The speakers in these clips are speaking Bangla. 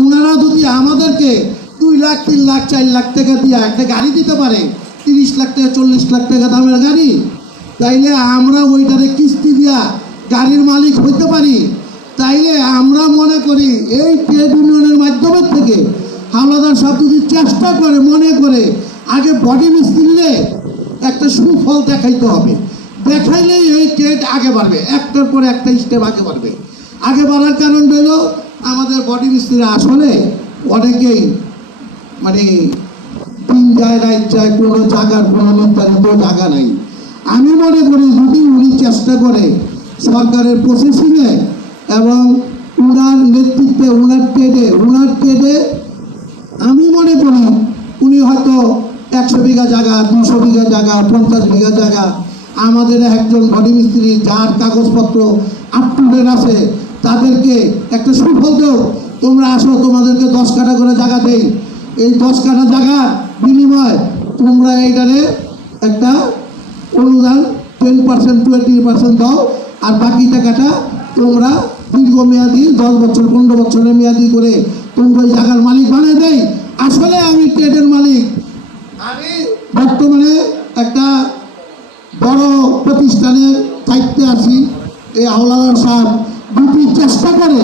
উনারা যদি আমাদেরকে 2 লাখ 3 লাখ 4 লাখ টাকা দিয়ে একটা গাড়ি দিতে পারে, 30 লাখ টাকা 40 লাখ টাকা দামের গাড়ি, তাইলে আমরা ওইটারে কিস্তি দিয়া গাড়ির মালিক হইতে পারি। তাইলে আমরা মনে করি এই ট্রেড ইউনিয়নের মাধ্যমে থেকে হাওলাদার সাহেব যদি চেষ্টা করে, মনে করে আগে বডি মিস্ত্রিরে একটা সুফল দেখাইতে হবে, দেখাইলেই এই ট্রেড আগে বাড়বে, একটার পর একটা স্টেপ আগে বাড়বে। আগে বাড়ার কারণ হইল আমাদের বডি মিস্ত্রিরা আসলে অনেকেই মানে দিন যায় রাত যায়, কোনো জায়গার কোনো নির্ধারিত জায়গা নাই। আমি মনে করি যদি উনি চেষ্টা করে সরকারের প্রসেসিংয়ে এবং উনার নেতৃত্বে উনার ট্রেডে আমি মনে করি উনি হয়তো 100 বিঘা জায়গা, 200 বিঘা জায়গা, 50 বিঘা জায়গা আমাদের একজন বডি মিস্ত্রি যার কাগজপত্র আপ টু ডেট আছে তাদেরকে একটা সুফল দেও, তোমরা আসো, তোমাদেরকে 10 কাঠা করে জায়গা দেই, এই 10 কাঠা জায়গার বিনিময় তোমরা এইটারে একটা অনুদান 10% 20% দাও, আর বাকি টাকাটা তোমরা দীর্ঘমেয়াদী 10 বছর 15 বছরের মেয়াদি করে তোমরা ওই জায়গার মালিক বানিয়ে দেয়। আসলে আমি ট্রেডের মালিক, আমি বর্তমানে একটা বড় প্রতিষ্ঠানের দায়িত্বে আছি। এই হাওলাদার সাহেব যদি চেষ্টা করে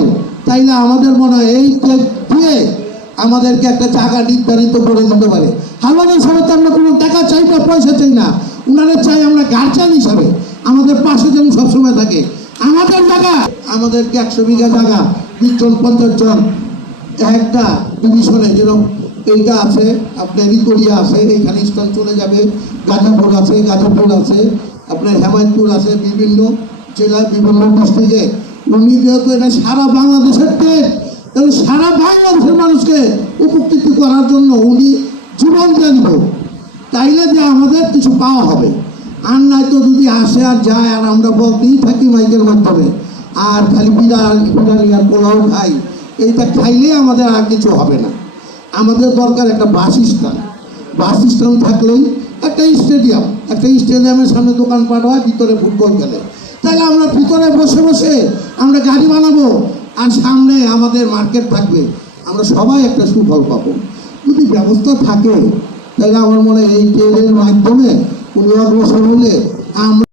তাইলে আমাদের মনে হয় এই ট্রেড দিয়ে আমাদেরকে একটা জায়গা নির্ধারিত করে দিতে পারে। হাওলাদার সাহেব তো আমরা কোনো টাকা চাই না, পয়সা চাই না, ওনারা চাই আমরা গার্জিয়ান হিসাবে আমাদের পাশে যেন সবসময় থাকে। আমাদের জায়গা, আমাদেরকে 100 বিঘা জায়গা 20 জন 50 জন একটা ডিভিশনে, যেরকম এইটা আছে আপনার রিকোরিয়া আছে, এইখানে স্থান চলে যাবে, গাজীপুর আছে, আপনার হেমায়তপুর আছে, বিভিন্ন জেলার বিভিন্ন ডিস্ট্রিক্টে। উনি যেহেতু এটা সারা বাংলাদেশের ট্রেড, তাহলে সারা বাংলাদেশের মানুষকে উপকৃত করার জন্য উনি জীবন জানব, তাইলে যে আমাদের কিছু পাওয়া হবে। আর নাই তো যদি আসে আর যায় আর আমরা বলতেই থাকি মাইকের মাধ্যমে, আর খালি বিরিয়ানি আর পোলাও খাই, এইটা খাইলে আমাদের আর কিছু হবে না। আমাদের দরকার একটা বাস স্ট্যান্ড থাকলেই একটা স্টেডিয়ামের সামনে দোকানপাট হয়, ভিতরে ফুটবল খেলে, তাহলে আমরা ভিতরে বসে বসে আমরা গাড়ি বানাবো আর সামনে আমাদের মার্কেট থাকবে, আমরা সবাই একটা সুফল পাবো। যদি ব্যবস্থা থাকে তাহলে আমার মনে হয় এই ট্রেনের মাধ্যমে উনি অগ্রসর হলে আমরা